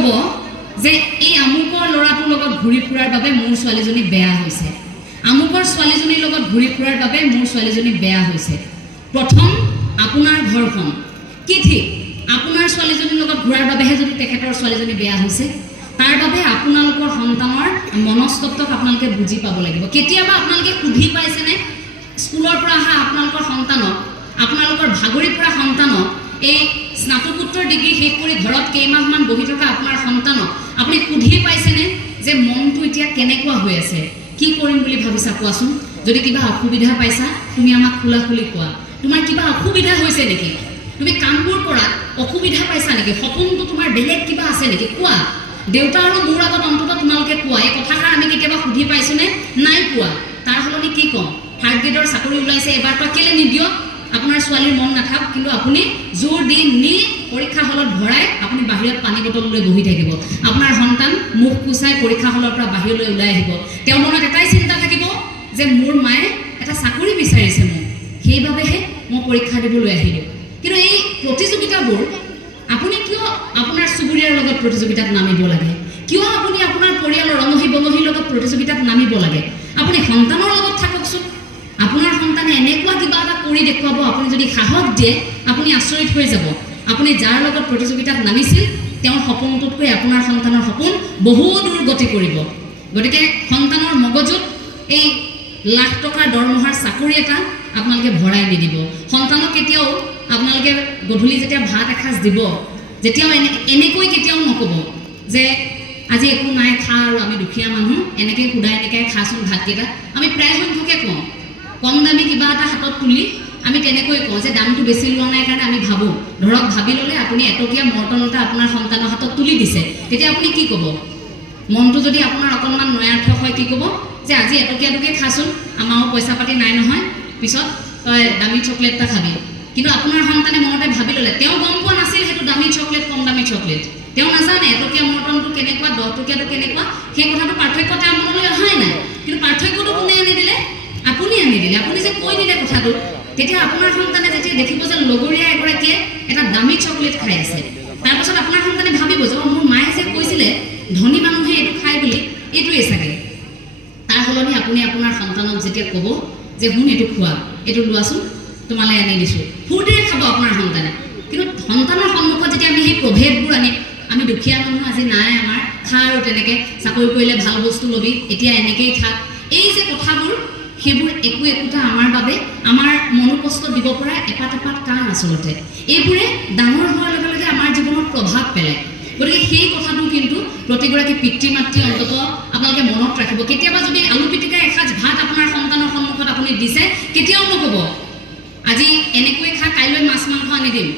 কব যে এই আমুকৰ লৰাটোৰ লগত ঘূৰি ফুৰাৰ বাবে মোৰ ছোৱালীজনী বেয়া হৈছে আমুকৰ ছোৱালীজনীৰ লগত ঘূৰি ফুৰাৰ বাবে মোৰ ছোৱালীজনী বেয়া হৈছে প্ৰথম আপোনাৰ ঘৰখন কি ঠিক আপোনাৰ ছোৱালীজনীৰ লগত ঘূৰাৰ বাবেহে যদি তেখেতৰ ছোৱালীজনী বেয়া হৈছে তাৰ বাবে আপোনালোকৰ সন্তানৰ মনস্তত্বক আপোনালোকে বুজি পাব লাগিব কেতিয়াবা আপোনালোকে সুধি পাইছেনে স্কুলৰ পৰা অহা আপোনালোকৰ সন্তানক আপোনালোকৰ ভাগৰি পৰা সন্তানক এই স্নাতকোত্তৰ ডিগ্ৰী শেষ কৰি ঘৰত কেইমাহমান বহি থকা আপোনাৰ সন্তানক আপুনি সুধি পাইছেনে যে মনটো এতিয়া কেনেকুৱা হৈ আছে কি কৰিম বুলি ভাবিছা কোৱাচোন যদি কিবা অসুবিধা পাইছা তুমি আমাক খোলাখুলি কোৱা তোমাৰ কিবা অসুবিধা হৈছে নেকি তুমি কামবোৰ কৰা অসুবিধা পাইছা নেকি সপোনটো তোমাৰ বেলেগ কিবা আছে নেকি কোৱা দেউতা আৰু মোৰ আগত অন্তত তোমালোকে কোৱা এই কথাষাৰ আমি কেতিয়াবা সুধি পাইছোনে নাই কোৱা তাৰ সলনি কি কম থাৰ্ড গ্ৰেডৰ চাকৰি ওলাইছে এবাৰ পৰা কেলে নিদিয় আপোনাৰ ছোৱালীৰ মন নাথাক কিন্তু আপুনি জোৰ দি নি পৰীক্ষা হলত ভৰাই আপুনি বাহিৰত পানী বটল লৈ বহি থাকিব আপোনাৰ সন্তান মুখ কুচাই পৰীক্ষা হলৰ পৰা বাহিৰলৈ ওলাই আহিব তেওঁৰ মনত এটাই চিন্তা থাকিব যে মোৰ মায়ে এটা চাকৰি বিচাৰিছে মোক সেইবাবেহে মই পৰীক্ষা দিবলৈ আহিলোঁ কিন্তু এই প্ৰতিযোগিতাবোৰ আপুনি কিয় আপোনাৰ চুবুৰীয়াৰ লগত প্ৰতিযোগিতাত নামিব লাগে কিয় আপুনি আপোনাৰ পৰিয়ালৰ ৰঙহী বঙহীৰ লগত প্ৰতিযোগিতাত নামিব লাগে আপুনি সন্তানৰ লগত থাককচোন আপোনাৰ সন্তানে এনেকুৱা কিবা এটা কৰি দেখুৱাব আপুনি যদি সাহস দিয়ে আপুনি আচৰিত হৈ যাব আপুনি যাৰ লগত প্ৰতিযোগিতাত নামিছিল তেওঁৰ সপোনটোতকৈ আপোনাৰ সন্তানৰ সপোন বহু দূৰ গতি কৰিব গতিকে সন্তানৰ মগজুত এই লাখ টকাৰ দৰমহাৰ চাকৰি এটা আপোনালোকে ভৰাই নিদিব সন্তানক কেতিয়াও আপোনালোকে গধূলি যেতিয়া ভাত এসাঁজ দিব যেতিয়াও এনেকৈ কেতিয়াও নক'ব যে আজি একো নাই খা আৰু আমি দুখীয়া মানুহ এনেকৈ সুদাই এনেকৈ খাচোন ভাতকেইটা আমি প্ৰায় সংখ্যকে কওঁ কম দামী কিবা এটা হাতত তুলি আমি তেনেকৈ কওঁ যে দামটো বেছি লোৱা নাই কাৰণে আমি ভাবোঁ ধৰক ভাবি ল'লে আপুনি এটকীয়া মৰ্টন এটা আপোনাৰ সন্তানৰ হাতত তুলি দিছে তেতিয়া আপুনি কি ক'ব মনটো যদি আপোনাৰ অকণমান নয়াৰ্থ হয় কি ক'ব যে আজি এটকীয়াটোকে খাচোন আমাৰো পইচা পাতি নাই নহয় পিছত তই দামী চকলেট এটা খাবি কিন্তু আপোনাৰ সন্তানে মনতে ভাবি ল'লে তেওঁ গম পোৱা নাছিল সেইটো দামী চকলেট কম দামী চকলেট তেওঁ নাজানে এটকীয়া মৰ্টনটো কেনেকুৱা 10 টকীয়াটো কেনেকুৱা সেই কথাটো পাৰ্থক্য তেওঁৰ মনলৈ অহাই নাই কিন্তু পাৰ্থক্যটো কোনে আনি দিলে আপুনি আনি দিলে আপুনি যে কৈ দিলে কথাটো তেতিয়া আপোনাৰ সন্তানে যেতিয়া দেখিব যে লগৰীয়া এগৰাকীয়ে এটা দামী চকলেট খাই আছে তাৰপাছত আপোনাৰ সন্তানে ভাবিব যে মোৰ মায়ে যে কৈছিলে ধনী মানুহে এইটো খায় বুলি এইটোৱে চাগে তাৰ সলনি আপুনি আপোনাৰ সন্তানক যেতিয়া ক'ব যে শুন এইটো খোৱা এইটো লোৱাচোন তোমালৈ আনি দিছোঁ ফূৰ্তিৰে খাব আপোনাৰ সন্তানে কিন্তু সন্তানৰ সন্মুখত যেতিয়া আমি সেই প্ৰভেদবোৰ আনিম আমি দুখীয়া মানুহ আজি নাই আমাৰ খা আৰু তেনেকৈ চাকৰি কৰিলে ভাল বস্তু ল'বি এতিয়া এনেকৈয়ে থাক এই যে কথাবোৰ সেইবোৰ একো একোটা আমাৰ বাবে আমাৰ মনোকষ্ট দিব পৰা এপাত এপাত কাম আচলতে এইবোৰে ডাঙৰ হোৱাৰ লগে লগে আমাৰ জীৱনত প্ৰভাৱ পেলায় গতিকে সেই কথাটো কিন্তু প্ৰতিগৰাকী পিতৃ মাতৃ অন্তত আপোনালোকে মনত ৰাখিব কেতিয়াবা যদি আলু পিটিকা এসাঁজ ভাত আপোনাৰ সন্তানৰ সন্মুখত আপুনি দিছে কেতিয়াও নক'ব আজি এনেকৈ খা কাইলৈ মাছ মাংস আনি দিম